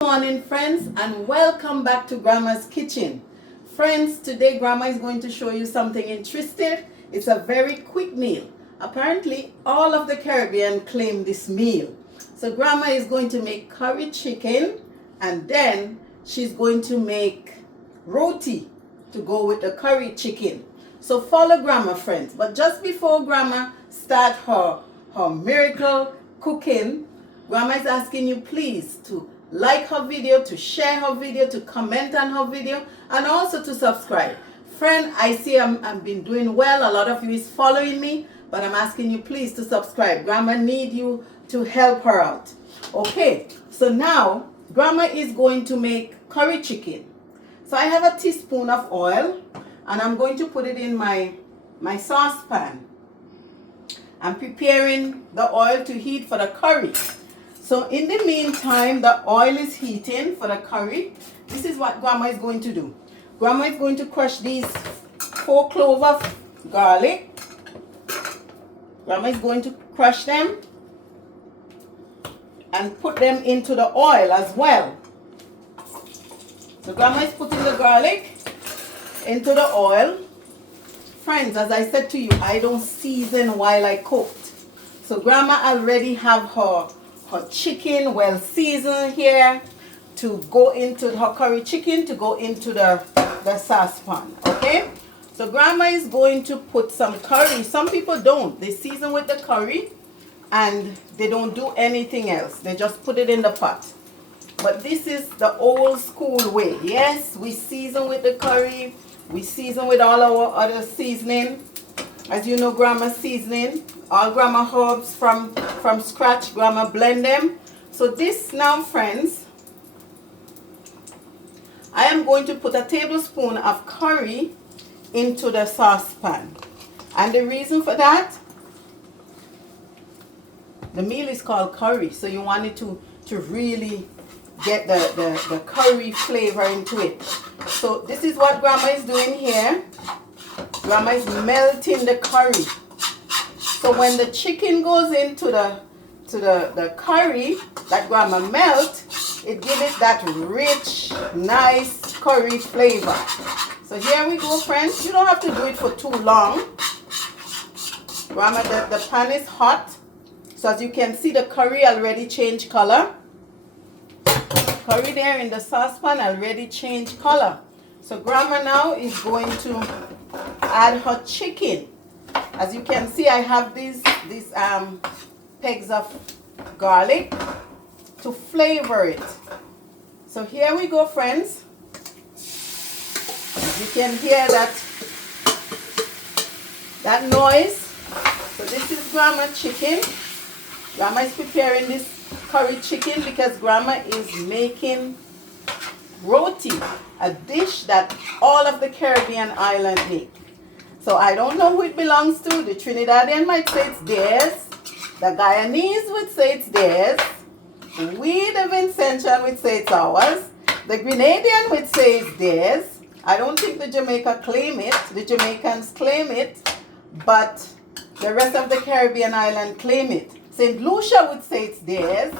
Good morning, friends, and welcome back to Grandma's Kitchen. Friends, today Grandma is going to show you something interesting. It's a very quick meal. Apparently all of the Caribbean claim this meal. So Grandma is going to make curry chicken, and then she's going to make roti to go with the curry chicken. So follow Grandma, friends. But just before Grandma start her miracle cooking, Grandma is asking you please to like her video, to share her video, to comment on her video, and also to subscribe. Friend, I see I've been doing well. A lot of you is following me, but I'm asking you please to subscribe. Grandma need you to help her out. Okay, so now Grandma is going to make curry chicken. So I have a teaspoon of oil, and I'm going to put it in my saucepan. I'm preparing the oil to heat for the curry. So in the meantime, the oil is heating for the curry. This is what Grandma is going to do. Grandma is going to crush these 4 cloves of garlic. Grandma is going to crush them and put them into the oil as well. So Grandma is putting the garlic into the oil. Friends, as I said to you, I don't season while I cooked. So Grandma already have her chicken well seasoned here to go into her curry chicken, to go into the saucepan. Okay, so Grandma is going to put some curry. Some people don't, they season with the curry and they don't do anything else, they just put it in the pot. But this is the old school way. Yes, we season with the curry, we season with all our other seasoning. As you know, Grandma seasoning, all Grandma herbs from scratch. Grandma blend them. So this now, friends, I am going to put a tablespoon of curry into the saucepan. And the reason for that, the meal is called curry, so you want it to really get the curry flavor into it. So this is what Grandma is doing here. Grandma is melting the curry. So when the chicken goes into the curry that Grandma melt, it gives it that rich, nice curry flavor. So here we go, friends. You don't have to do it for too long. Grandma, the pan is hot. So as you can see, the curry already changed color. Curry there in the saucepan already changed color. So Grandma now is going to add her chicken. As you can see, I have these pegs of garlic to flavor it. So here we go, friends. You can hear that noise. So this is Grandma chicken. Grandma is preparing this curry chicken because Grandma is making roti, a dish that all of the Caribbean island make. So I don't know who it belongs to. The Trinidadian might say it's theirs. The Guyanese would say it's theirs. We, the Vincentian, would say it's ours. The Grenadian would say it's theirs. I don't think the Jamaica claim it. The Jamaicans claim it, but the rest of the Caribbean island claim it. St. Lucia would say it's theirs.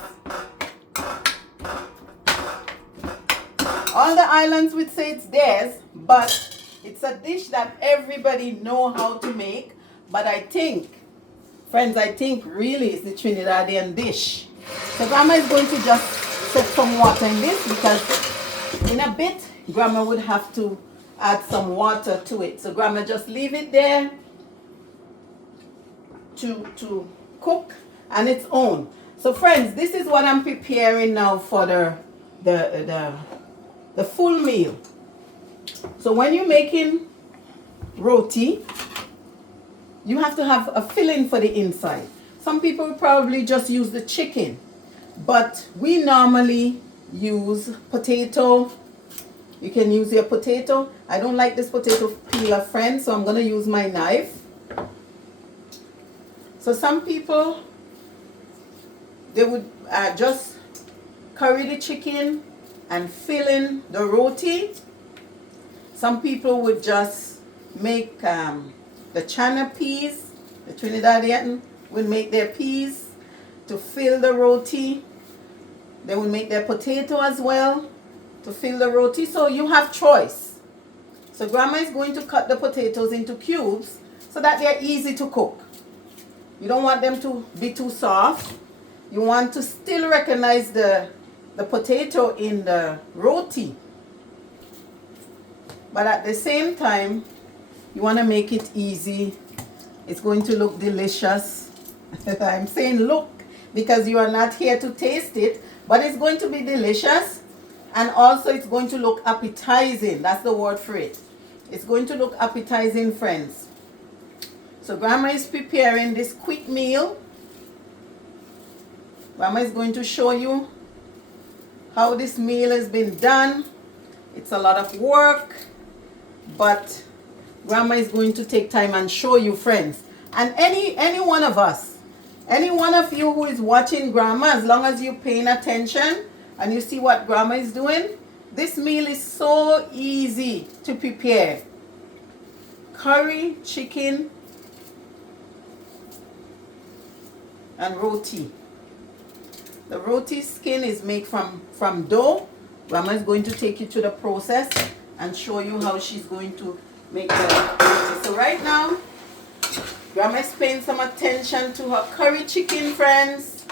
All the islands would say it's theirs, but it's a dish that everybody know how to make. But I think, friends, really it's the Trinidadian dish. So Grandma is going to just set some water in this because in a bit, Grandma would have to add some water to it. So Grandma just leave it there to cook on its own. So friends, this is what I'm preparing now for the full meal. So when you're making roti, you have to have a filling for the inside. Some people probably just use the chicken, but we normally use potato. You can use your potato. I don't like this potato peeler, friends, so I'm going to use my knife. So some people, they would just curry the chicken and fill in the roti. Some people would just make the chana peas. The Trinidadian would make their peas to fill the roti. They will make their potato as well to fill the roti. So you have choice. So grandma is going to cut the potatoes into cubes so that they're easy to cook. You don't want them to be too soft. You want to still recognize the potato in the roti. But at the same time, you want to make it easy. It's going to look delicious. I'm saying look because you are not here to taste it, but it's going to be delicious, and also it's going to look appetizing. That's the word for it. It's going to look appetizing, friends. So grandma is preparing this quick meal. Grandma is going to show you how this meal has been done. It's a lot of work, but grandma is going to take time and show you, friends. And any one of us, any one of you who is watching grandma, as long as you're paying attention and you see what grandma is doing, this meal is so easy to prepare. Curry, chicken, and roti. The roti skin is made from dough. Grandma is going to take you to the process and show you how she's going to make the roti. So right now, grandma is paying some attention to her curry chicken, friends.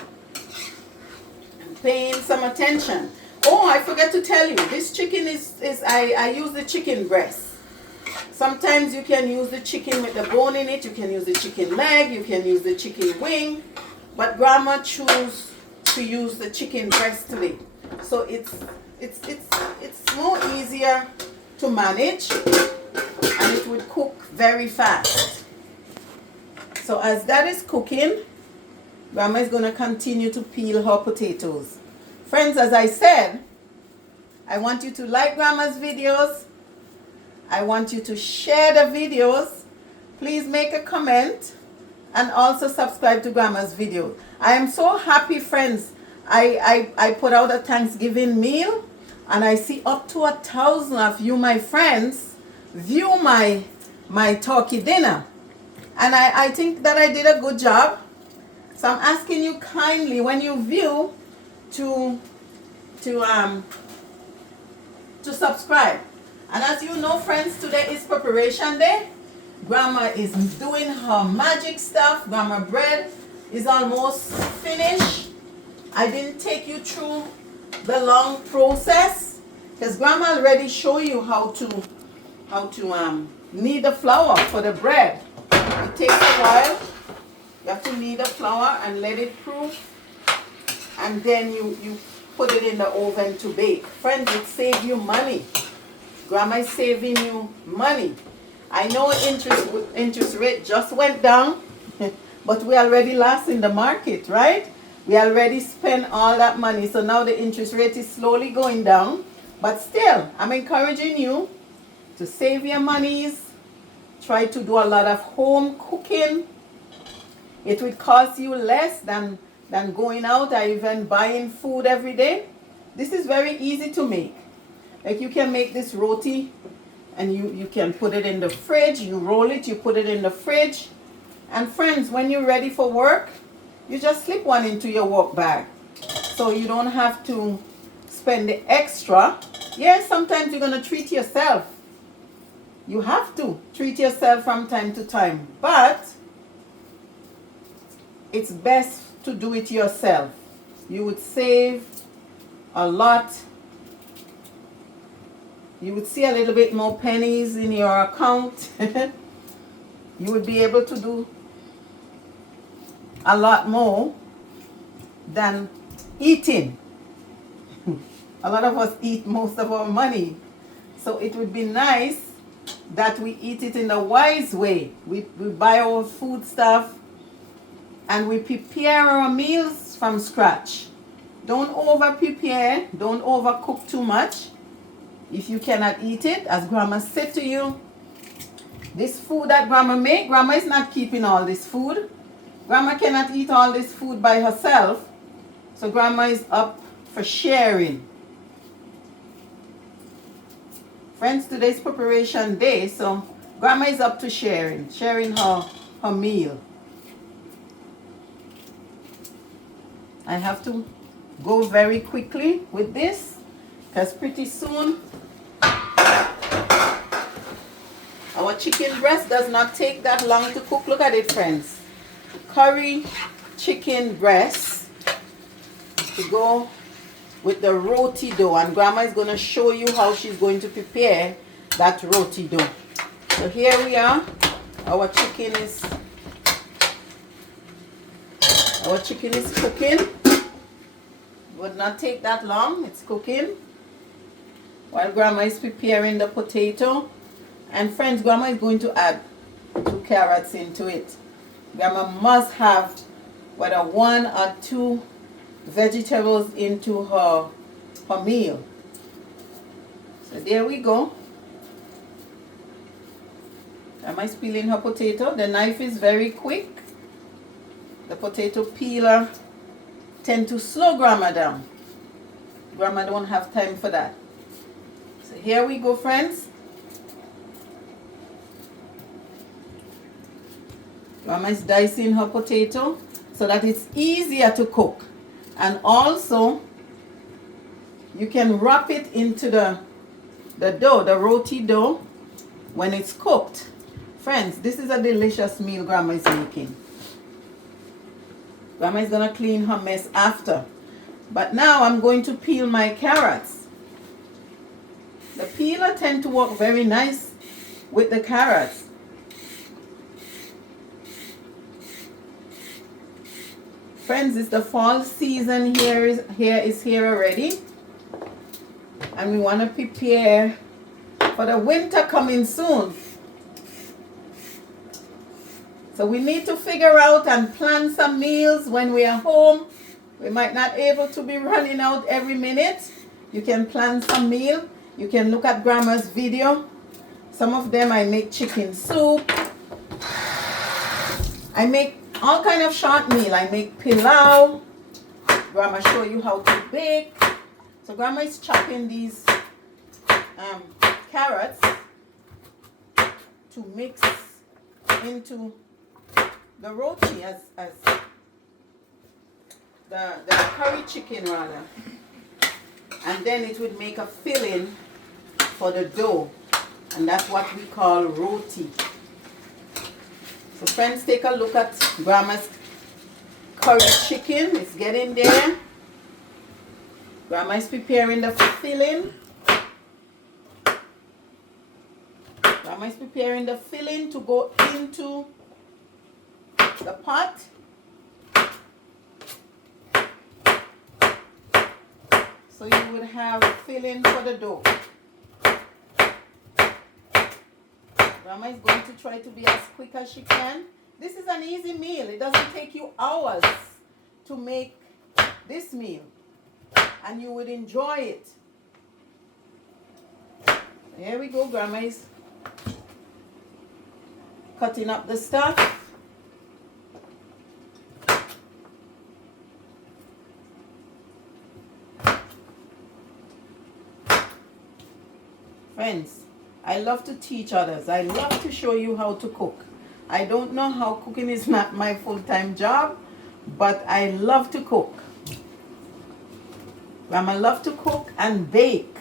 And paying some attention. Oh, I forgot to tell you, this chicken I use the chicken breast. Sometimes you can use the chicken with the bone in it. You can use the chicken leg. You can use the chicken wing. But grandma chose to use the chicken breast today. So it's more easier to manage, and it would cook very fast. So as that is cooking, grandma is going to continue to peel her potatoes. Friends, as I said, I want you to like grandma's videos. I want you to share the videos. Please make a comment and also subscribe to grandma's video. I am so happy, friends. I put out a Thanksgiving meal and I see up to 1,000 of you, my friends, view my turkey dinner. And I think that I did a good job. So I'm asking you kindly, when you view, to subscribe. And as you know, friends, today is preparation day. Grandma is doing her magic stuff. Grandma bread is almost finished. I didn't take you through the long process because grandma already showed you how to knead the flour for the bread. It takes a while. You have to knead the flour and let it proof, and then you put it in the oven to bake. Friends, it saves you money. Grandma is saving you money. I know interest rate just went down, but we already lost in the market, right? We already spent all that money, so now the interest rate is slowly going down. But still, I'm encouraging you to save your monies. Try to do a lot of home cooking. It would cost you less than going out or even buying food every day. This is very easy to make. Like you can make this roti and you can put it in the fridge. You roll it, you put it in the fridge. And friends, when you're ready for work, you just slip one into your work bag. So you don't have to spend the extra. Yes, sometimes you're going to treat yourself. You have to treat yourself from time to time. But it's best to do it yourself. You would save a lot. You would see a little bit more pennies in your account. You would be able to do a lot more than eating. A lot of us eat most of our money. So it would be nice that we eat it in a wise way. We buy our food stuff and we prepare our meals from scratch. Don't over prepare, don't overcook too much. If you cannot eat it, as grandma said to you, this food that grandma make, grandma is not keeping all this food. Grandma cannot eat all this food by herself. So grandma is up for sharing. Friends, today's preparation day, so grandma is up to sharing her meal. I have to go very quickly with this, because pretty soon our chicken breast does not take that long to cook. Look at it, friends. Curry chicken breast to go with the roti dough, and Grandma is going to show you how she's going to prepare that roti dough. So here we are. Our chicken is cooking. Would not take that long. It's cooking while Grandma is preparing the potato. And friends, Grandma is going to add 2 carrots into it. Grandma must have whether 1 or 2 vegetables into her meal. So there we go. Grandma is peeling her potato. The knife is very quick. The potato peeler tend to slow Grandma down. Grandma don't have time for that. So here we go, friends. Grandma is dicing her potato so that it's easier to cook. And also, you can wrap it into the dough, the roti dough, when it's cooked. Friends, this is a delicious meal Grandma is making. Grandma is going to clean her mess after. But now I'm going to peel my carrots. The peeler tends to work very nice with the carrots. Friends, it's the fall season here is here already. And we want to prepare for the winter coming soon. So we need to figure out and plan some meals when we are home. We might not be able to be running out every minute. You can plan some meal. You can look at Grandma's video. Some of them I make chicken soup. I make all kind of short meal. I make pilau. Grandma show you how to bake. So Grandma is chopping these carrots to mix into the roti as the curry chicken rather. And then it would make a filling for the dough. And that's what we call roti. So friends, take a look at Grandma's curry chicken. It's getting there. Grandma is preparing the filling. Grandma is preparing the filling to go into the pot. So you would have filling for the dough. Grandma is going to try to be as quick as she can. This is an easy meal. It doesn't take you hours to make this meal. And you would enjoy it. Here we go. Grandma is cutting up the stuff. Friends, I love to teach others. I love to show you how to cook. I don't know how cooking is not my full-time job, but I love to cook. Grandma loves to cook and bake.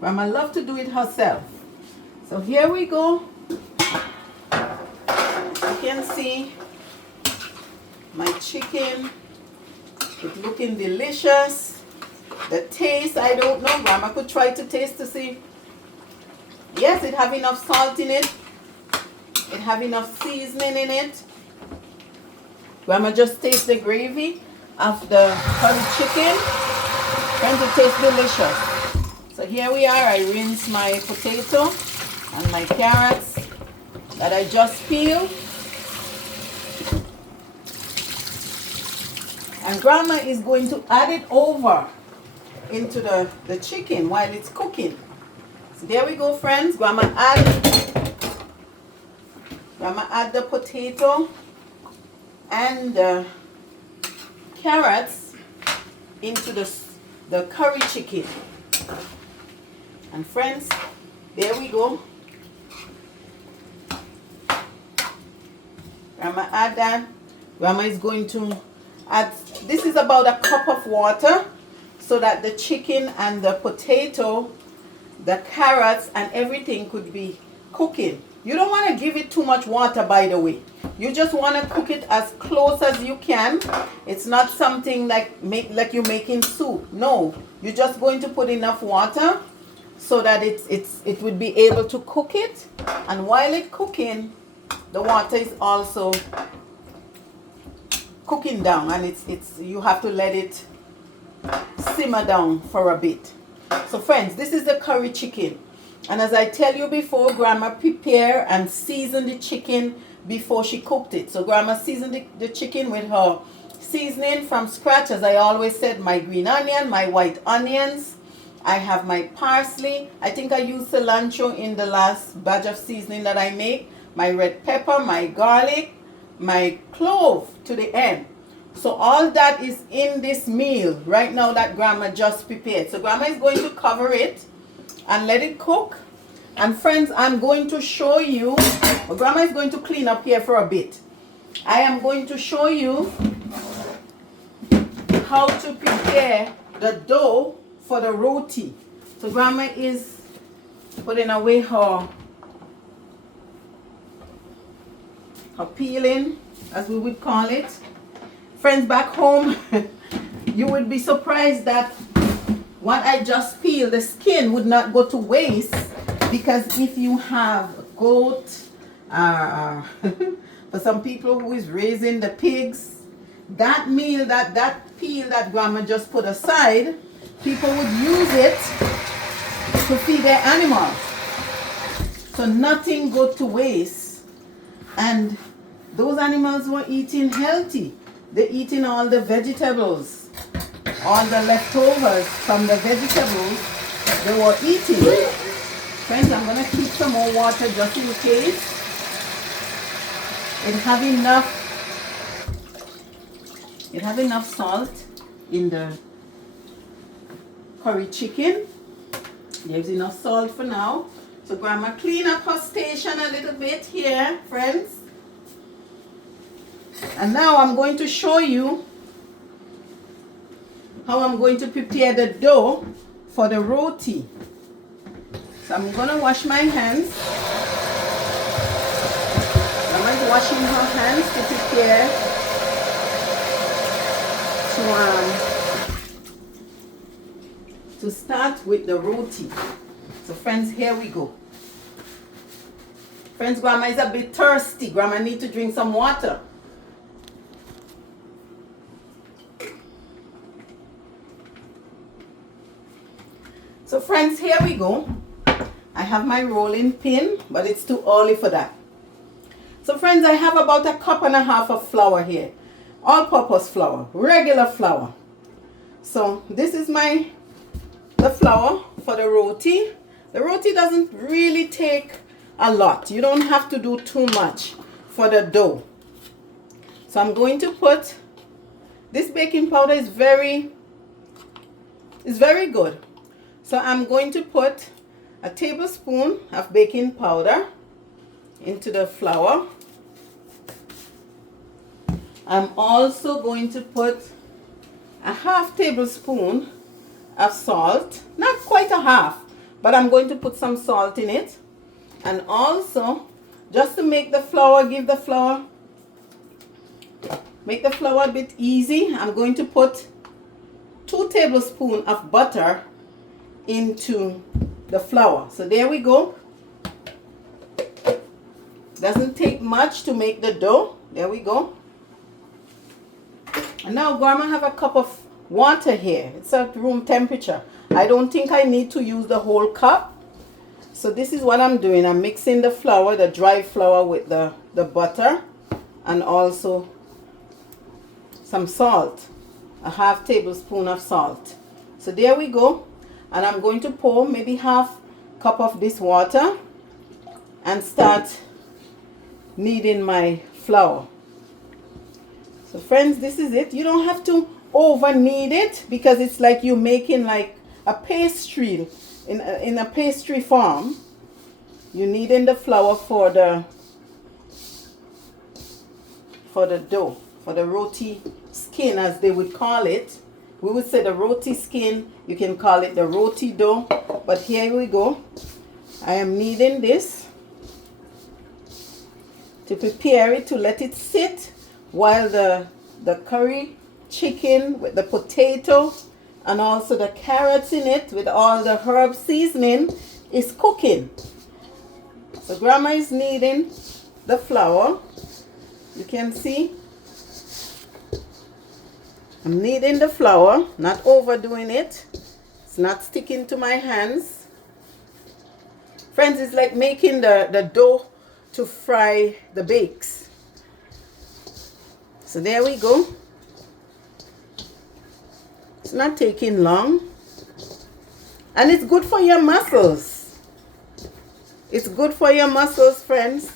Grandma loves to do it herself. So here we go. You can see my chicken. It's looking delicious. The taste, I don't know. Grandma could try to taste to see. Yes, it have enough salt in it. It have enough seasoning in it. Grandma just taste the gravy of the curry chicken. And it tastes delicious. So here we are. I rinse my potato and my carrots that I just peeled. And Grandma is going to add it over into the chicken while it's cooking. So there we go, friends. Grandma add the potato and the carrots into the curry chicken. And friends, there we go. Grandma add that. Grandma is going to add, this is about a cup of water, so that the chicken and the potato, the carrots and everything could be cooking. You don't want to give it too much water, by the way. You just want to cook it as close as you can. It's not something like you're making soup. No, you're just going to put enough water so that it would be able to cook it. And while it's cooking, the water is also cooking down, and it's you have to let it simmer down for a bit. So friends, this is the curry chicken, and as I tell you before, Grandma prepared and seasoned the chicken before she cooked it. So Grandma seasoned the chicken with her seasoning from scratch. As I always said, my green onion, my white onions, I have my parsley. I think I used cilantro in the last batch of seasoning that I make. My red pepper, my garlic, my clove to the end. So all that is in this meal right now that Grandma just prepared. So Grandma is going to cover it and let it cook. And friends, I'm going to show you, well, Grandma is going to clean up here for a bit. I am going to show you how to prepare the dough for the roti. So Grandma is putting away her peeling, as we would call it. Friends, back home, you would be surprised that what I just peeled, the skin would not go to waste, because if you have a goat, for some people who is raising the pigs, that meal, that peel that Grandma just put aside, people would use it to feed their animals. So nothing go to waste, and those animals were eating healthy. They're eating all the vegetables, all the leftovers from the vegetables they were eating. Friends, I'm going to keep some more water just in case. It have enough salt in the curry chicken. There's enough salt for now. So Grandma clean up her station a little bit here, friends. And now I'm going to show you how I'm going to prepare the dough for the roti. So I'm going to wash my hands. Grandma is washing her hands to prepare to start with the roti. So friends, here we go. Friends, Grandma is a bit thirsty. Grandma needs to drink some water. So friends, here we go. I have my rolling pin, but it's too early for that. So friends, I have about 1.5 cups of flour here. All-purpose flour, regular flour. So this is the flour for the roti. The roti doesn't really take a lot. You don't have to do too much for the dough. So I'm going to put, this baking powder is very good. So I'm going to put a tablespoon of baking powder into the flour. I'm also going to put a 1/2 tablespoon of salt. Not quite a half, but I'm going to put some salt in it. And also, just to make the flour, make the flour a bit easy, I'm going to put 2 tablespoons of butter into the flour. So there we go. Doesn't take much to make the dough. There we go. And now Grandma have a cup of water here. It's at room temperature. I don't think I need to use the whole cup. So this is what I'm doing. I'm mixing the flour, the dry flour, with the butter, and also some salt. A 1/2 tablespoon of salt. So there we go. And I'm going to pour maybe 1/2 cup of this water and start kneading my flour. So friends, this is it. You don't have to over knead it, because it's like you're making like a pastry in a pastry form. You're kneading the flour for the dough, for the roti skin, as they would call it. We would say the roti skin, you can call it the roti dough, but here we go. I am kneading this to prepare it, to let it sit while the curry chicken with the potato and also the carrots in it with all the herb seasoning is cooking. So grandma is kneading the flour. You can see I'm kneading the flour, not overdoing it. It's not sticking to my hands. Friends, it's like making the dough to fry the bakes. So there we go. It's not taking long. And it's good for your muscles. It's good for your muscles, friends.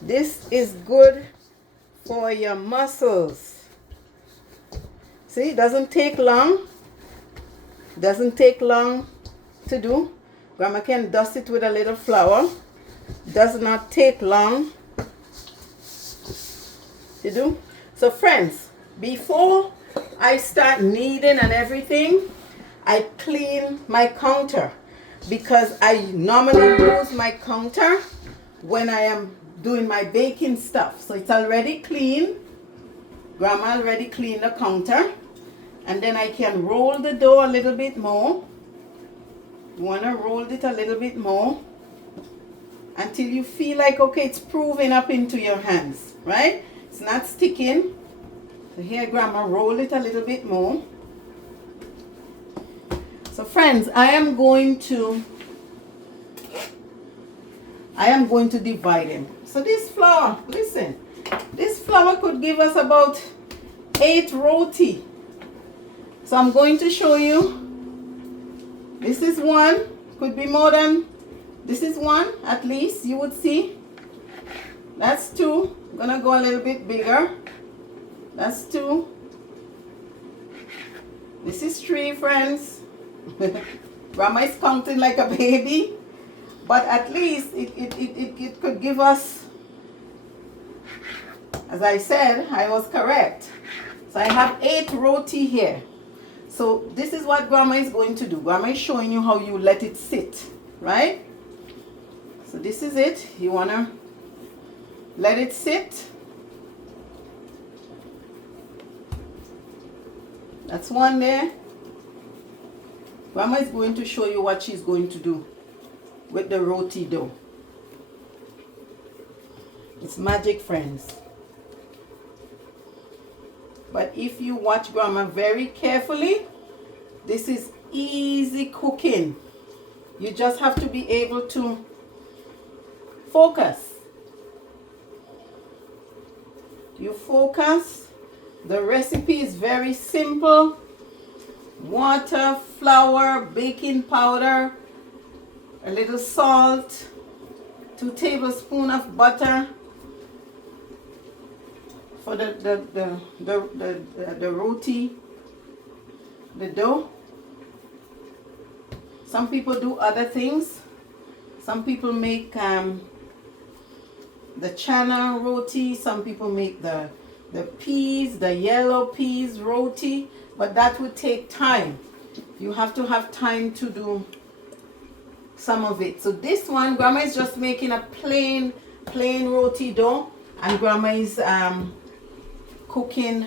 This is good for your muscles. See, it doesn't take long. It doesn't take long to do. Grandma can dust it with a little flour. It does not take long to do. So friends, before I start kneading and everything, I clean my counter, because I normally use my counter when I am doing my baking stuff. So it's already clean. Grandma already cleaned the counter. And then I can roll the dough a little bit more. You want to roll it a little bit more until you feel like, okay, it's proving up into your hands, right? It's not sticking. So here, grandma, roll it a little bit more. So friends, I am going to divide them. So this flour, listen, this flour could give us about 8 roti. So I'm going to show you. This is one, could be more than, this is one at least, you would see. That's 2. I'm gonna go a little bit bigger. That's 2. This is 3, friends. Grandma is counting like a baby. But at least it could give us, as I said, I was correct. So I have 8 roti here. So this is what grandma is going to do. Grandma is showing you how you let it sit, right? So this is it. You want to let it sit. That's one there. Grandma is going to show you what she's going to do with the roti dough. It's magic, friends. But if you watch grandma very carefully, this is easy cooking. You just have to be able to focus. You focus. The recipe is very simple. Water, flour, baking powder, a little salt, 2 tablespoons of butter for the roti, the dough. Some people do other things. Some people make the chana roti. Some people make the peas, the yellow peas roti, but that would take time. You have to have time to do some of it. So this one, grandma is just making a plain roti dough, and grandma is cooking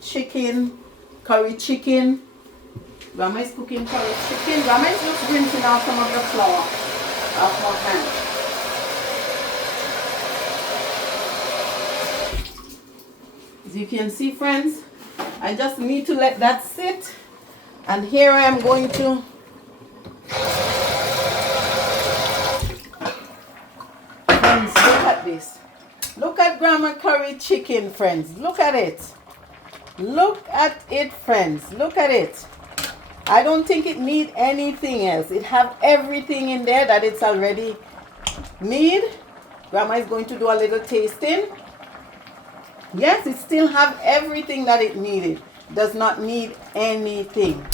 chicken, curry chicken. Grandma is cooking curry chicken. Grandma is just rinsing out some of the flour off her hand. As you can see, friends, I just need to let that sit. And here I am going to friends, look at this. Look at grandma curry chicken, friends. Look at it. Look at it, friends. Look at it. I don't think it needs anything else. It have everything in there that it's already need. Grandma is going to do a little tasting. Yes, it still have everything that it needed. Does not need anything.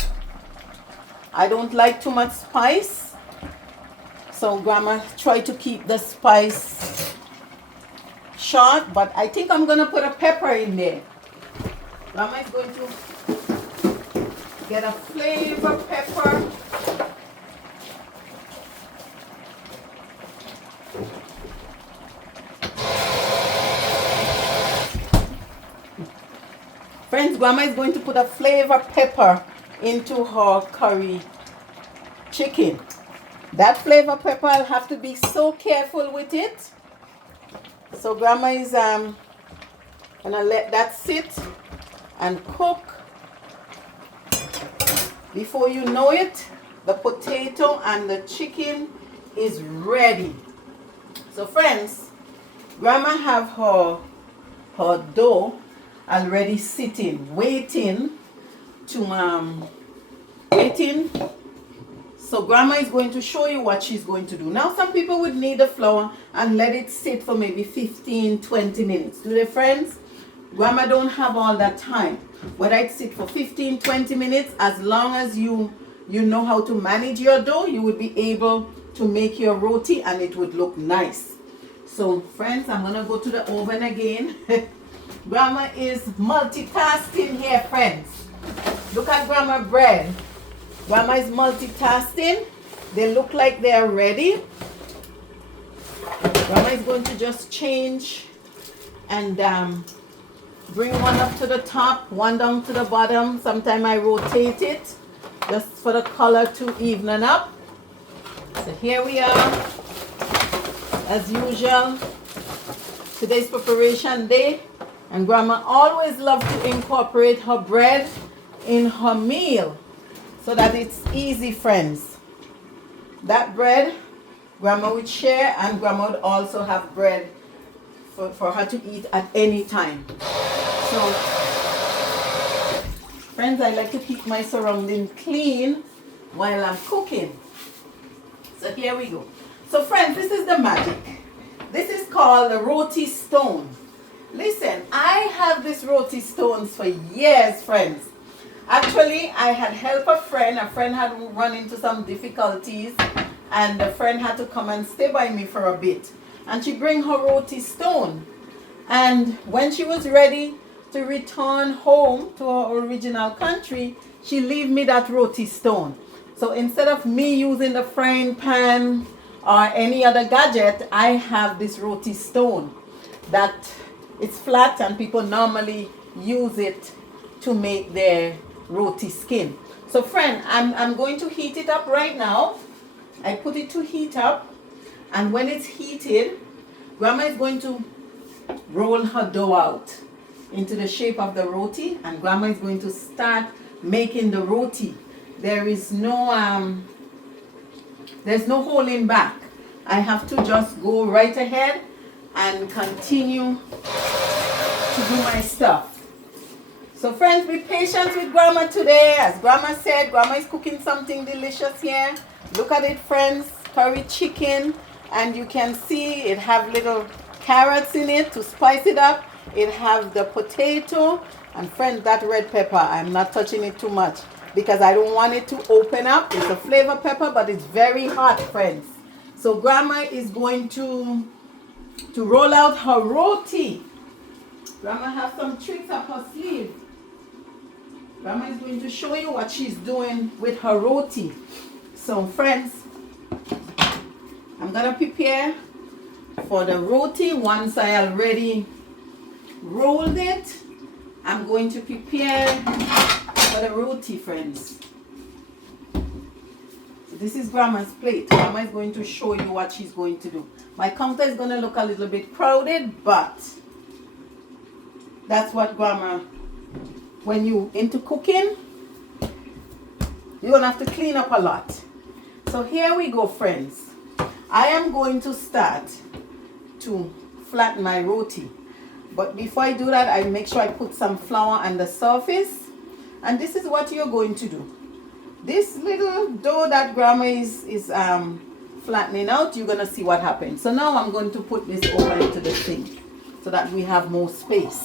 I don't like too much spice. So grandma try to keep the spice short, but I think I'm gonna put a pepper in there. Grandma is going to get a flavor pepper. Friends, grandma is going to put a flavor pepper into her curry chicken. That flavor pepper, I'll have to be so careful with it. So grandma is gonna let that sit and cook. Before you know it, the potato and the chicken is ready. So friends, grandma have her dough already sitting, waiting. So grandma is going to show you what she's going to do. Now some people would need the flour and let it sit for maybe 15-20 minutes. Do they, friends? Grandma don't have all that time. Whether it sit for 15-20 minutes, as long as you know how to manage your dough, you would be able to make your roti and it would look nice. So friends, I'm gonna go to the oven again. Grandma is multitasking here, friends. Look at grandma bread. Grandma is multitasking. They look like they are ready. Grandma is going to just change and bring one up to the top, one down to the bottom. Sometimes I rotate it just for the color to even up. So here we are. As usual, today's preparation day. And grandma always loves to incorporate her bread in her meal so that it's easy, friends. That bread, grandma would share, and grandma would also have bread for her to eat at any time. So, friends, I like to keep my surroundings clean while I'm cooking. So here we go. So friends, this is the magic. This is called the roti stone. Listen, I have this roti stones for years, friends. Actually, I had helped a friend. A friend had run into some difficulties, and the friend had to come and stay by me for a bit. And she bring her roti stone. And when she was ready to return home to her original country, she leave me that roti stone. So instead of me using the frying pan or any other gadget, I have this roti stone that it's flat, and people normally use it to make their roti skin. So friend, I'm going to heat it up right now. I put it to heat up, and when it's heated, grandma is going to roll her dough out into the shape of the roti, and grandma is going to start making the roti. There's no holding back. I have to just go right ahead and continue to do my stuff. So friends, be patient with grandma today. As grandma said, grandma is cooking something delicious here. Look at it, friends. Curry chicken, and you can see it have little carrots in it to spice it up. It have the potato, and friends, that red pepper, I'm not touching it too much because I don't want it to open up. It's a flavor pepper, but it's very hot, friends. So grandma is going to roll out her roti. Grandma has some tricks up her sleeve. Grandma is going to show you what she's doing with her roti. So friends, I'm going to prepare for the roti. Once I already rolled it, I'm going to prepare for the roti, friends. So this is grandma's plate. Grandma is going to show you what she's going to do. My counter is going to look a little bit crowded, but that's what grandma, when you into cooking, you're going to have to clean up a lot. So here we go, friends. I am going to start to flatten my roti. But before I do that, I make sure I put some flour on the surface. And this is what you're going to do. This little dough that grandma is flattening out, you're going to see what happens. So now I'm going to put this over into the sink so that we have more space.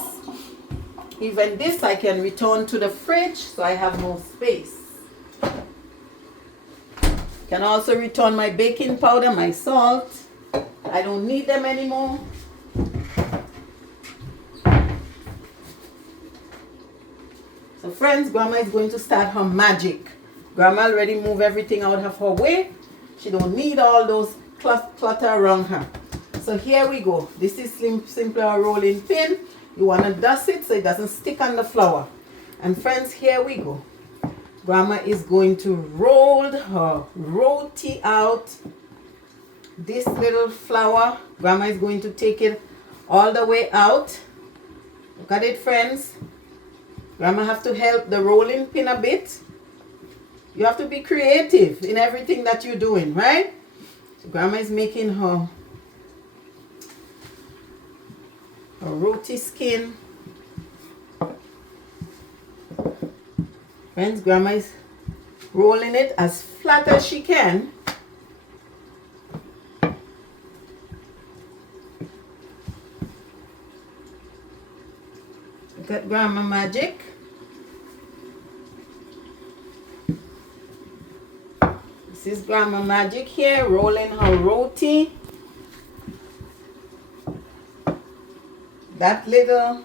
Even this I can return to the fridge so I have more space. Can also return my baking powder, my salt. I don't need them anymore. So friends, Grandma is going to start her magic. Grandma already moved everything out of her way. She don't need all those clutter around her. So here we go. This is simply a rolling pin. You want to dust it so it doesn't stick on the flour. And friends, here we go. Grandma is going to roll her roti out. This little flour, Grandma is going to take it all the way out. Look at it, friends. Grandma have to help the rolling pin a bit. You have to be creative in everything that you're doing, right? So Grandma is making her roti skin. Friends, Grandma is rolling it as flat as she can. Look at Grandma magic. This is Grandma magic here, rolling her roti. That little,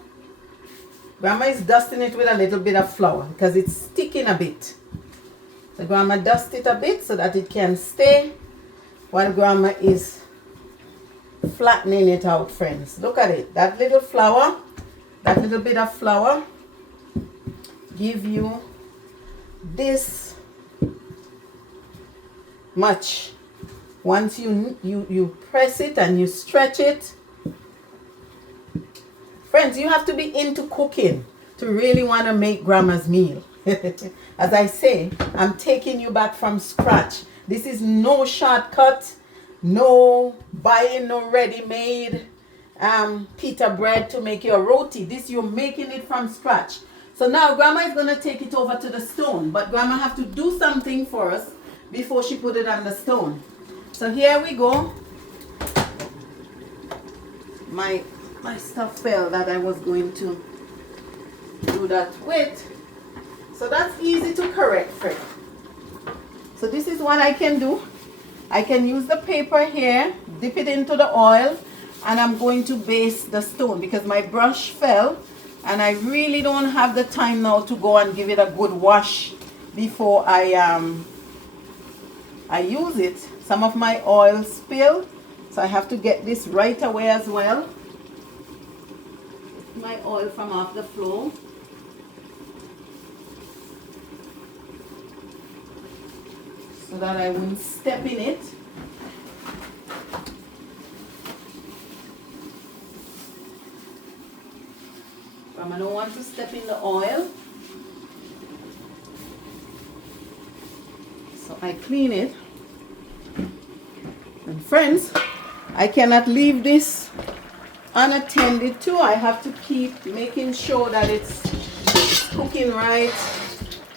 Grandma is dusting it with a little bit of flour because it's sticking a bit. So Grandma dust it a bit so that it can stay while Grandma is flattening it out, friends. Look at it. That little flour, that little bit of flour give you this much. Once you press it and you stretch it. Friends, you have to be into cooking to really want to make Grandma's meal. As I say, I'm taking you back from scratch. This is no shortcut, no buying no ready-made pita bread to make your roti. This you're making it from scratch. So now Grandma is going to take it over to the stone, but Grandma have to do something for us before she put it on the stone. So here we go. My stuff fell that I was going to do that with. So that's easy to correct, friend. So this is what I can do. I can use the paper here, dip it into the oil, and I'm going to base the stone because my brush fell and I really don't have the time now to go and give it a good wash before I use it. Some of my oil spilled, so I have to get this right away as well. My oil from off the floor. So that I wouldn't step in it. I don't want to step in the oil. So I clean it. And friends, I cannot leave this unattended to. I have to keep making sure that it's cooking right.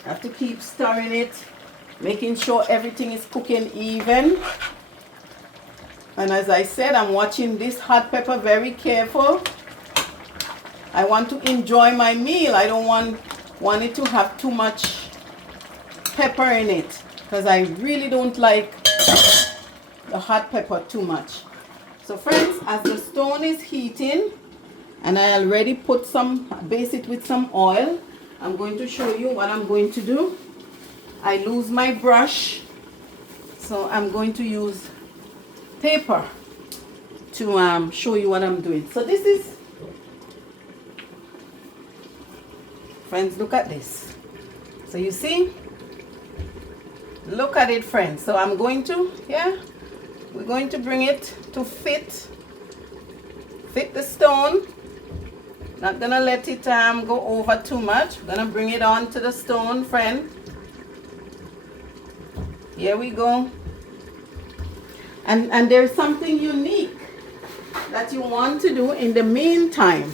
I have to keep stirring it, making sure everything is cooking even. And as I said, I'm watching this hot pepper very careful. I want to enjoy my meal. I don't want it to have too much pepper in it because I really don't like the hot pepper too much. So friends, as the stone is heating and I already base it with some oil, I'm going to show you what I'm going to do. I lose my brush, so I'm going to use paper to show you what I'm doing. So this is, friends, look at this. So you see, look at it, friends. So I'm going to, we're going to bring it to fit the stone. Not gonna let it go over too much. Gonna bring it on to the stone, friend. Here we go. And there's something unique that you want to do in the meantime.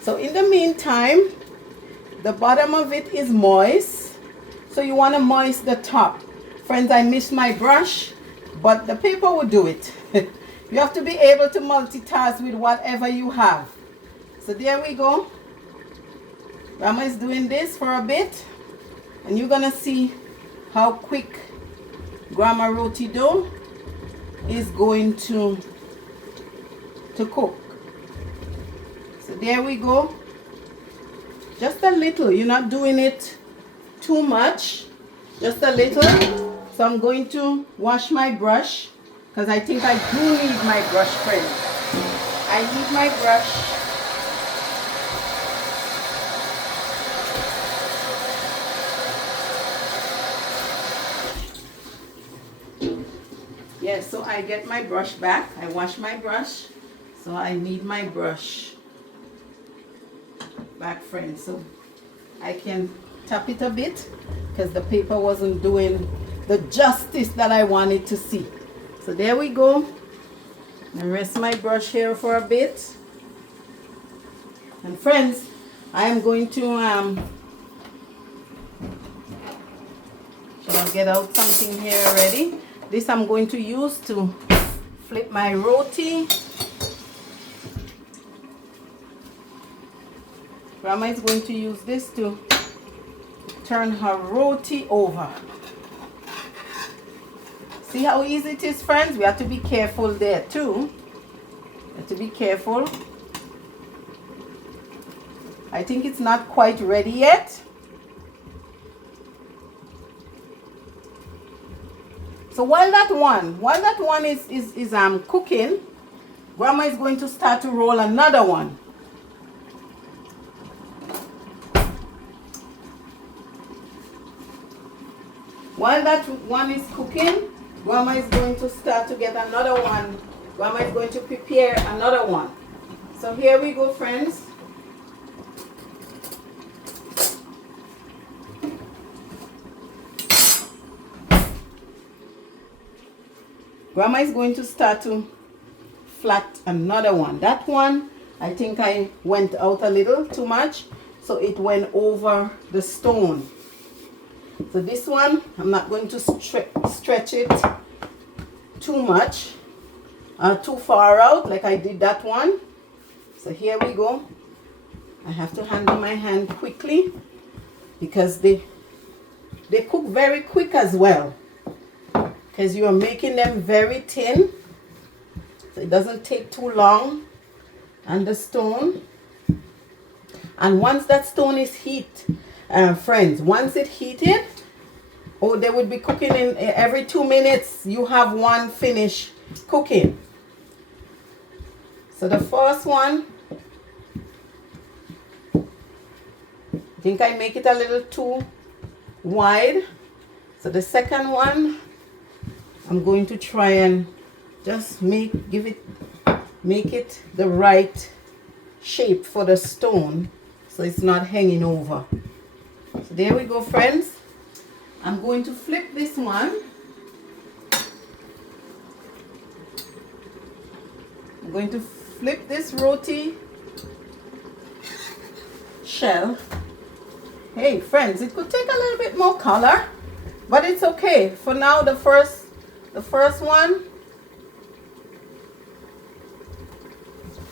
So in the meantime, the bottom of it is moist. So you want to moist the top. Friends, I missed my brush, but the paper will do it. You have to be able to multitask with whatever you have. So there we go. Grandma is doing this for a bit, and you're gonna see how quick grandma roti dough is going to cook. So there we go. Just a little. You're not doing it too much. Just a little. So I'm going to wash my brush because I think I do need my brush, friends. I need my brush. Yes, so I get my brush back. I wash my brush. So I need my brush back, friends. So I can tap it a bit because the paper wasn't doing the justice that I wanted to see. So there we go. I rest my brush here for a bit. And friends, I am going to shall I get out something here already? This I'm going to use to flip my roti. Grandma is going to use this to turn her roti over. See how easy it is, friends? We have to be careful there too. We have to be careful. I think it's not quite ready yet. So while that one is cooking, grandma is going to start to roll another one. While that one is cooking, grandma is going to start to get another one. Grandma is going to prepare another one. So here we go, friends. Grandma is going to start to flat another one. That one, I think I went out a little too much, so it went over the stone. So this one, I'm not going to stretch it too much, too far out like I did that one. So here we go. I have to handle my hand quickly because they cook very quick as well. Because you are making them very thin, so it doesn't take too long on the stone. And once that stone is friends, once it heated, oh, they would be cooking in every 2 minutes. You have one finished cooking. So the first one, I think I make it a little too wide. So the second one, I'm going to try and just make it the right shape for the stone so it's not hanging over. So there we go, friends. I'm going to flip this one. I'm going to flip this roti shell. Hey friends, it could take a little bit more color, but it's okay. For now, the first one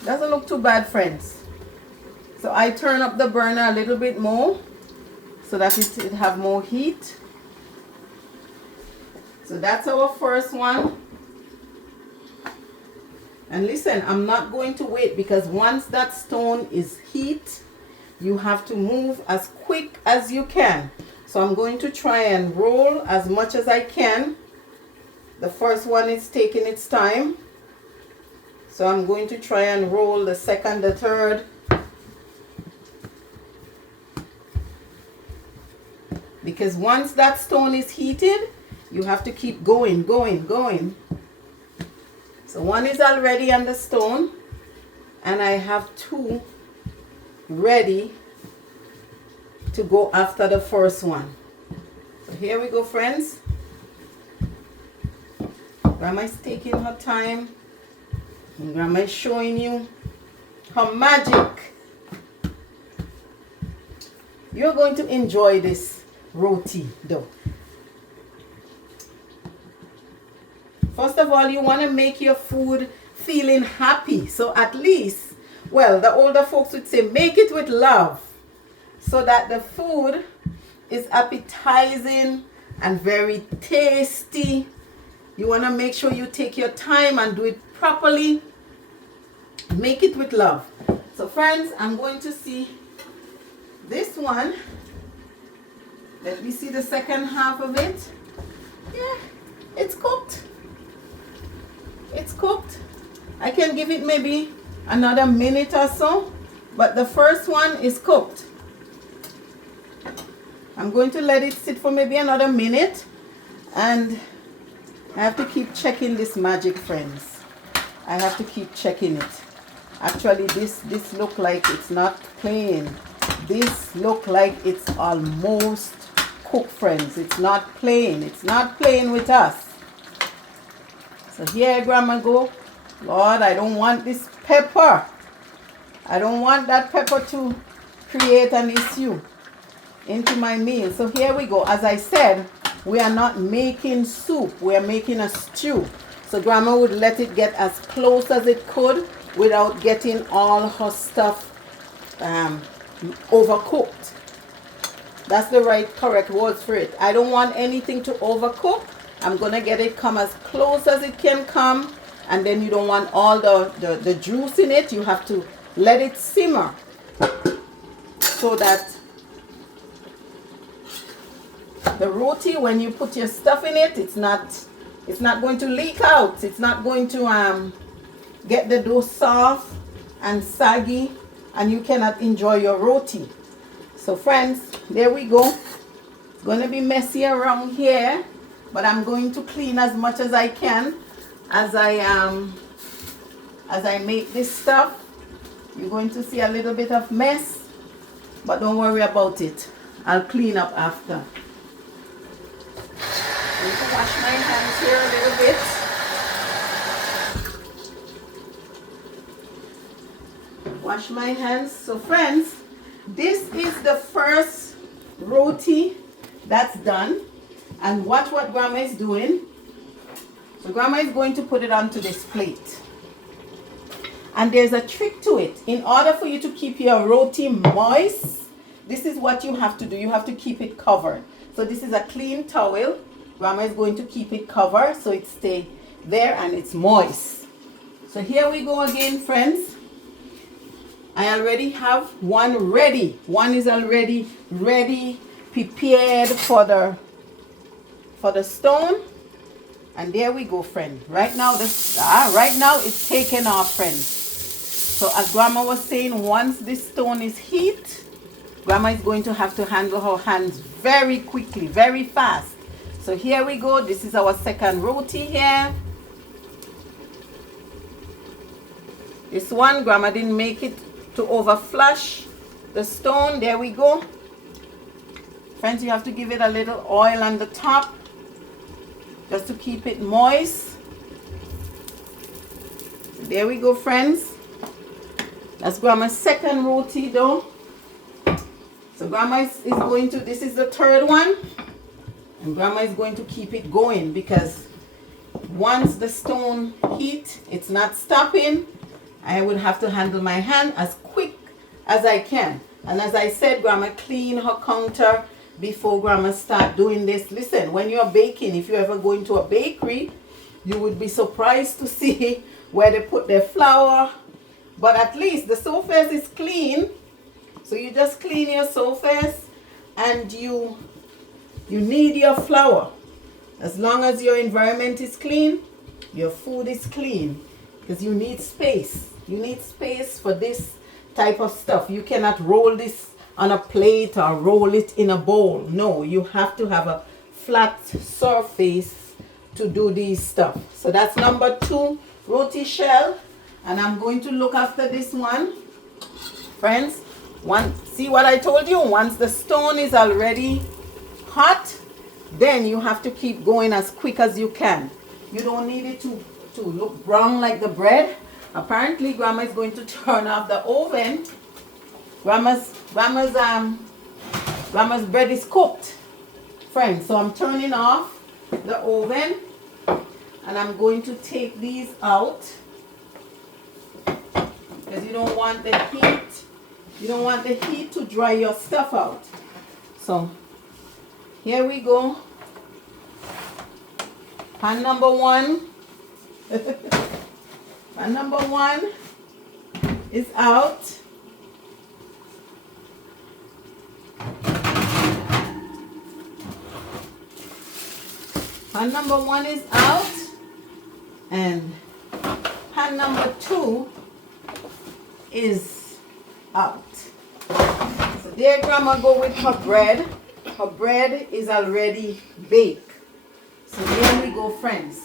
doesn't look too bad, friends. So I turn up the burner a little bit more so that it have more heat. So that's our first one. And listen, I'm not going to wait because once that stone is heat, you have to move as quick as you can. So I'm going to try and roll as much as I can. The first one is taking its time. So I'm going to try and roll the second, the third. Because once that stone is heated, you have to keep going. So one is already on the stone, and I have two ready to go after the first one. So here we go, friends. Grandma is taking her time, and Grandma is showing you her magic. You're going to enjoy this roti dough. First of all, you want to make your food feeling happy. So at least, well, the older folks would say, make it with love so that the food is appetizing and very tasty. You want to make sure you take your time and do it properly. Make it with love. So friends, I'm going to see this one. Let me see the second half of it. Yeah, it's cooked. It's cooked. I can give it maybe another minute or so, but the first one is cooked. I'm going to let it sit for maybe another minute, and I have to keep checking this magic, friends. I have to keep checking it. Actually, this look like it's not plain. This look like it's almost cooked, friends. It's not plain. It's not plain with us. So here Grandma go. Lord, I don't want this pepper. I don't want that pepper to create an issue into my meal. So here we go. As I said, we are not making soup. We are making a stew. So Grandma would let it get as close as it could without getting all her stuff overcooked. That's the correct words for it. I don't want anything to overcook. I'm going to get it come as close as it can come. And then you don't want all the juice in it. You have to let it simmer so that the roti, when you put your stuff in it, it's not going to leak out. It's not going to get the dough soft and saggy, and you cannot enjoy your roti. So friends, there we go. It's going to be messy around here, but I'm going to clean as much as I can as I make this stuff. You're going to see a little bit of mess, but don't worry about it. I'll clean up after. I'm going to wash my hands here a little bit. Wash my hands. So friends, this is the first roti that's done. And watch what Grandma is doing. So Grandma is going to put it onto this plate. And there's a trick to it. In order for you to keep your roti moist, this is what you have to do. You have to keep it covered. So this is a clean towel. Grandma is going to keep it covered so it stays there and it's moist. So here we go again, friends. I already have one ready. One is already ready, prepared for the stone. And there we go, friend. Right now it's taken off, friends. So as Grandma was saying, once this stone is heat, Grandma is going to have to handle her hands very quickly, very fast. So here we go. This is our second roti here. This one, Grandma didn't make it to overflush the stone. There we go. Friends, you have to give it a little oil on the top just to keep it moist. There we go, friends. That's Grandma's second roti though. So Grandma is going to, this is the third one. And Grandma is going to keep it going because once the stone heat, it's not stopping. I would have to handle my hand as quick as I can. And as I said, Grandma clean her counter before Grandma start doing this. Listen, when you're baking, if you ever go into a bakery, you would be surprised to see where they put their flour. But at least the surface is clean. So you just clean your surface and you need your flour. As long as your environment is clean, your food is clean. Because you need space. You need space for this type of stuff. You cannot roll this on a plate or roll it in a bowl. No, you have to have a flat surface to do these stuff. So that's number 2 roti shell. And I'm going to look after this one. Friends, see what I told you? Once the stone is already hot, then you have to keep going as quick as you can. You don't need it to look brown like the bread. Apparently Grandma is going to turn off the oven. Grandma's bread is cooked, friends. So I'm turning off the oven and I'm going to take these out because you don't want the heat to dry your stuff out. So here we go. Pan number one. Pan number one is out. Pan number one is out. And pan number two is out. So there Grandma go with her bread. Her bread is already baked. So here we go, friends.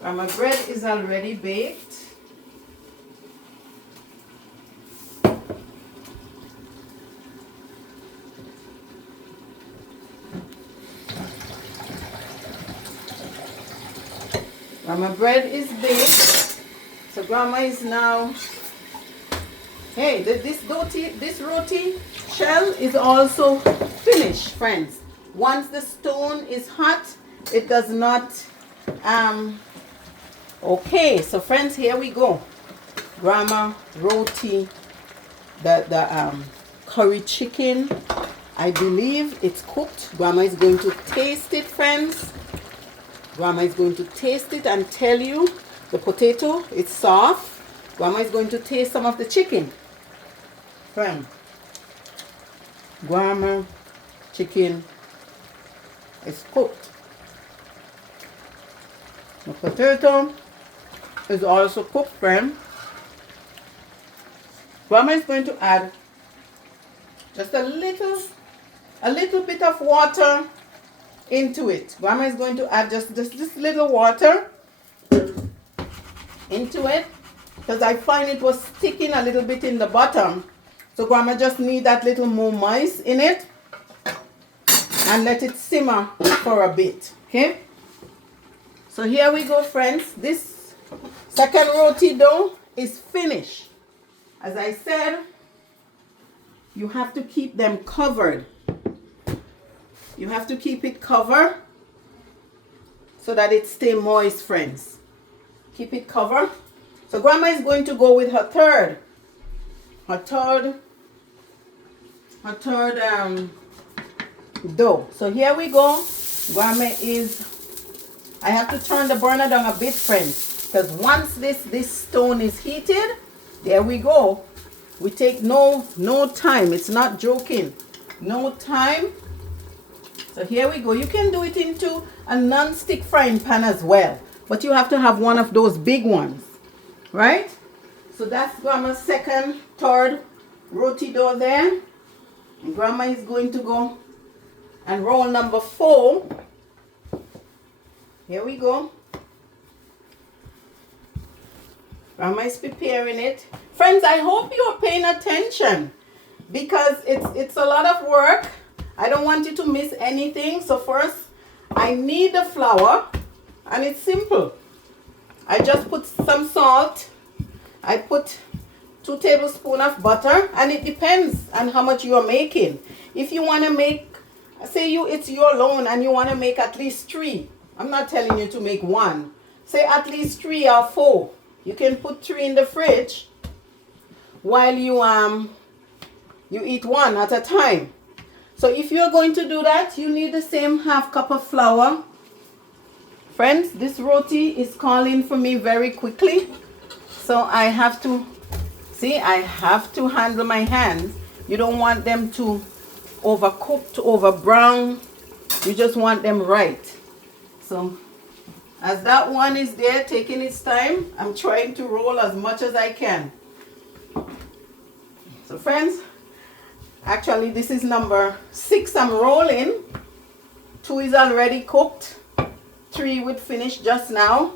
Grandma bread is already baked. Grandma bread is baked. So Grandma is now, hey, this roti shell is also finished, friends. Once the stone is hot, it does not, okay, so friends, here we go. Grandma roti, the curry chicken, I believe it's cooked. Grandma is going to taste it, friends. Grandma is going to taste it and tell you the potato is soft. Grandma is going to taste some of the chicken. Friend, Grandma chicken is cooked. The potato is also cooked, friend. Grandma is going to add just a little bit of water into it. Grandma is going to add just this little water into it because I find it was sticking a little bit in the bottom. So Grandma just need that little more moist in it and let it simmer for a bit. Okay? So here we go, friends. This second roti dough is finished. As I said, you have to keep them covered. You have to keep it covered so that it stay moist, friends. Keep it covered. So Grandma is going to go with her third dough. So here we go. Grandma is, I have to turn the burner down a bit, friends, because once this stone is heated, there we go. We take no time. It's not joking. No time. So here we go. You can do it into a non-stick frying pan as well, but you have to have one of those big ones, right? So that's Grandma's third roti dough there. And Grandma is going to go and roll number 4. Here we go. Grandma is preparing it. Friends, I hope you are paying attention because it's a lot of work. I don't want you to miss anything. So first, I need the flour, and it's simple. I just put some salt. I put 2 tablespoons of butter, and it depends on how much you are making. If you want to make, say it's your alone and you want to make at least 3. I'm not telling you to make 1. Say at least 3 or 4. You can put 3 in the fridge while you eat 1 at a time. So if you're going to do that, you need the same half cup of flour. Friends, this roti is calling for me very quickly. So I have to, I have to handle my hands. You don't want them to overcooked, over brown. You just want them right. So as that one is there taking its time, I'm trying to roll as much as I can. So friends, actually this is number 6 I'm rolling. 2 is already cooked. 3 would finish just now.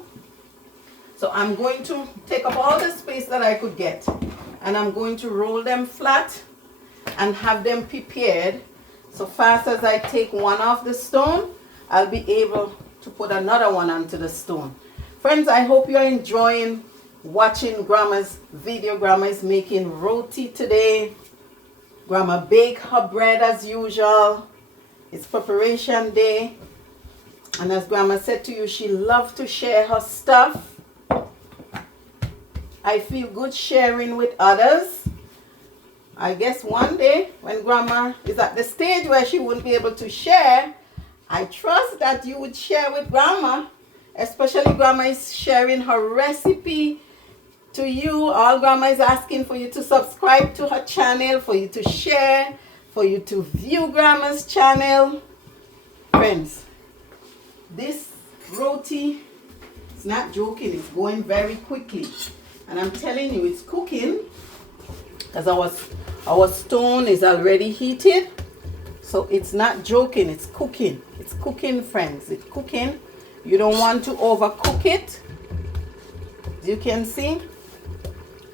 So I'm going to take up all the space that I could get, and I'm going to roll them flat and have them prepared. So fast as I take one off the stone, I'll be able to put another one onto the stone. Friends, I hope you're enjoying watching Grandma's video. Grandma is making roti today. Grandma baked her bread as usual. It's preparation day. And as Grandma said to you, she loves to share her stuff. I feel good sharing with others. I guess one day when Grandma is at the stage where she won't be able to share, I trust that you would share with Grandma, especially Grandma is sharing her recipe to you. All Grandma is asking for you to subscribe to her channel, for you to share, for you to view Grandma's channel. Friends, this roti, it's not joking, it's going very quickly. And I'm telling you, it's cooking because our stone is already heated. So it's not joking, it's cooking. It's cooking, friends. It's cooking. You don't want to overcook it. As you can see,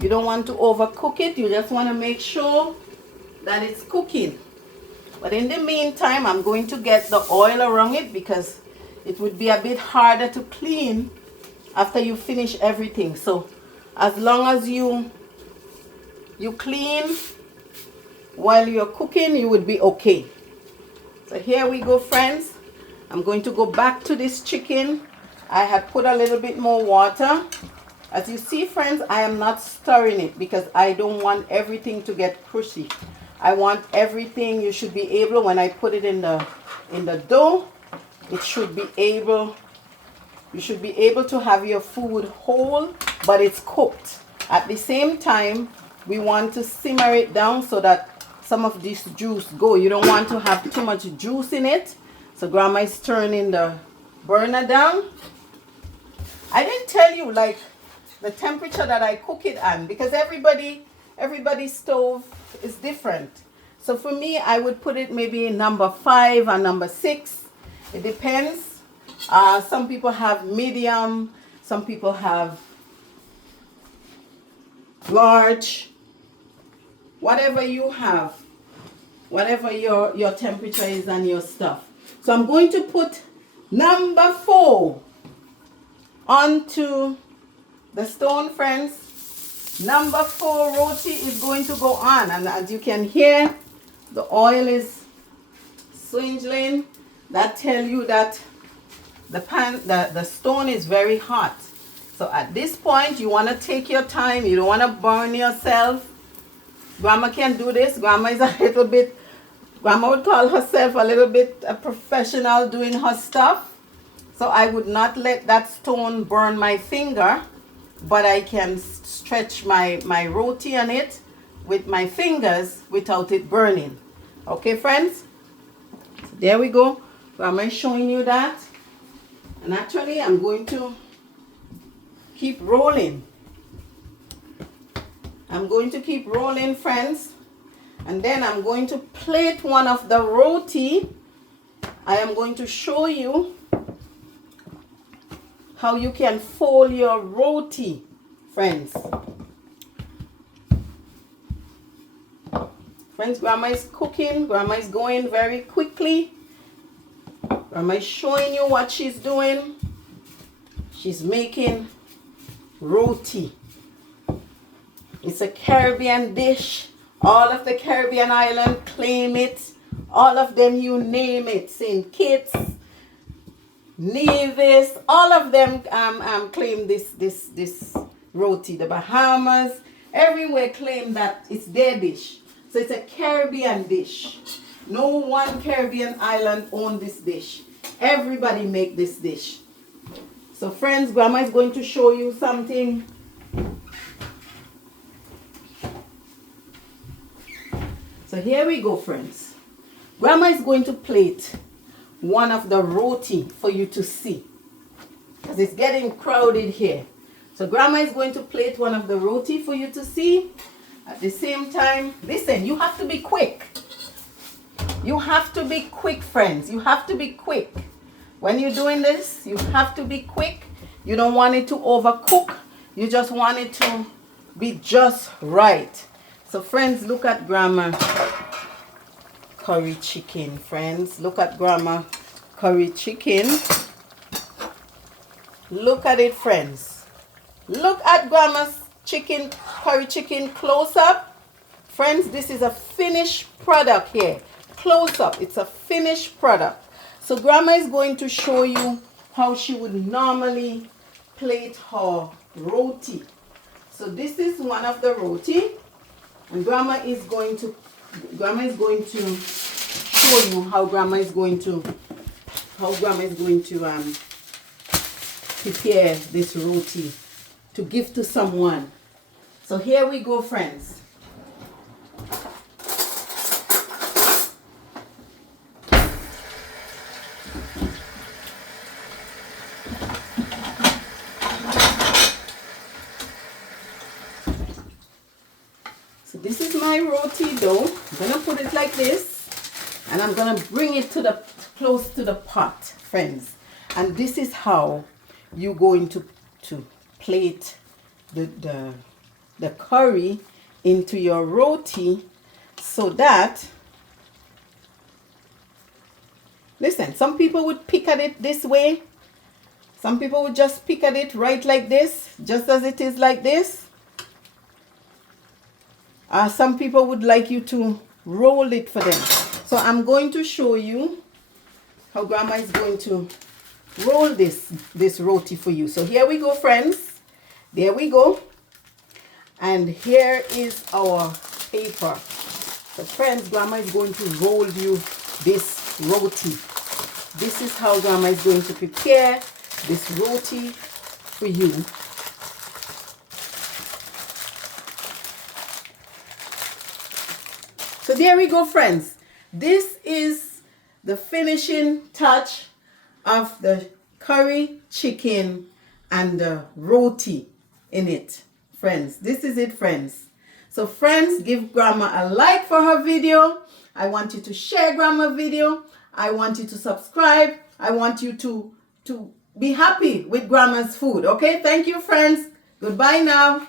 you don't want to overcook it. You just want to make sure that it's cooking. But in the meantime, I'm going to get the oil around it because it would be a bit harder to clean after you finish everything. So as long as you clean while you're cooking, you would be okay. So here we go, friends. I'm going to go back to this chicken. I had put a little bit more water. As you see, friends, I am not stirring it because I don't want everything to get crunchy. I want everything, you should be able, when I put it in the dough, it should be able, you should be able to have your food whole, but it's cooked. At the same time, we want to simmer it down so that some of this juice go. You don't want to have too much juice in it. So Grandma is turning the burner down. I didn't tell you like the temperature that I cook it on because everybody's stove is different. So for me, I would put it maybe number 5 or number 6. It depends. Some people have medium, some people have large. Whatever you have, whatever your temperature is on your stuff. So I'm going to put number 4 onto the stone, friends. Number 4 roti is going to go on, and as you can hear, the oil is swinging. That tells you that the stone is very hot. So at this point, you want to take your time. You don't want to burn yourself. Grandma can do this. Grandma is a little bit, Grandma would call herself a little bit a professional doing her stuff. So I would not let that stone burn my finger, but I can stretch my roti on it with my fingers without it burning. Okay, friends? So there we go. Grandma is showing you that. And actually, I'm going to keep rolling. I'm going to keep rolling, friends, and then I'm going to plate one of the roti. I am going to show you how you can fold your roti, friends. Friends, Grandma is cooking. Grandma is going very quickly. Grandma is showing you what she's doing. She's making roti. It's a Caribbean dish. All of the Caribbean islands claim it. All of them, you name it. St. Kitts, Nevis, all of them claim this roti. The Bahamas, everywhere claim that it's their dish. So it's a Caribbean dish. No one Caribbean island owns this dish. Everybody make this dish. So friends, Grandma is going to show you something. So here we go, friends. Grandma is going to plate one of the roti for you to see, because it's getting crowded here. So Grandma is going to plate one of the roti for you to see. At the same time, listen, you have to be quick. You have to be quick, friends. You have to be quick. When you're doing this, you have to be quick. You don't want it to overcook. You just want it to be just right. So friends, look at Grandma curry chicken, friends. Look at Grandma curry chicken. Look at it, friends. Look at Grandma's chicken, curry chicken close up. Friends, this is a finished product here. Close up, it's a finished product. So Grandma is going to show you how she would normally plate her roti. So this is one of the roti. And Grandma is going to show you how Grandma is going to how grandma is going to prepare this roti to give to someone. So here we go, friends. So this is my roti dough. I'm gonna put it like this, and I'm gonna bring it to the close to the pot, friends. And this is how you're going to plate the curry into your roti, so that, listen, some people would pick at it this way. Some people would just pick at it right like this, just as it is like this. Some people would like you to roll it for them. So I'm going to show you how grandma is going to roll this roti for you. So here we go, friends. There we go. And here is our paper. So friends, grandma is going to roll you this roti. This is how grandma is going to prepare this roti for you. So there we go, friends. This is the finishing touch of the curry chicken and the roti in it, friends. This is it, friends. So friends, give grandma a like for her video. I want you to share grandma's video. I want you to subscribe. I want you to be happy with grandma's food. Okay, thank you, friends. Goodbye now.